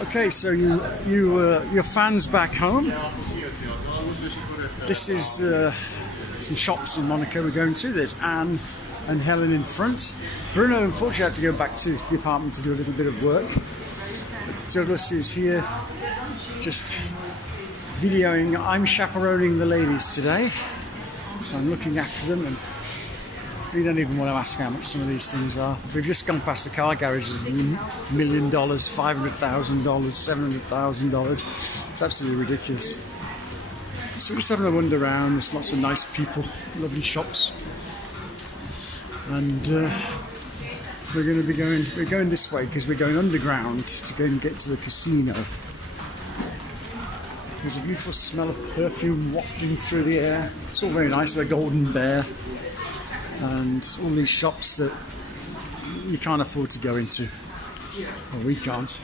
Okay, so your fans back home. This is some shops in Monaco we're going to. There's Anne and Helen in front. Bruno, unfortunately, had to go back to the apartment to do a little bit of work. Douglas is here, just videoing. I'm chaperoning the ladies today, so I'm looking after them, and we don't even want to ask how much some of these things are. We've just gone past the car garages of $1 million, $500,000, $700,000. It's absolutely ridiculous. So we're just having a wander around. There's lots of nice people, lovely shops, and we're going this way because we're going underground to go and get to the casino. There's a beautiful smell of perfume wafting through the air. It's all very nice. There's a golden bear and all these shops that you can't afford to go into. Well, we can't.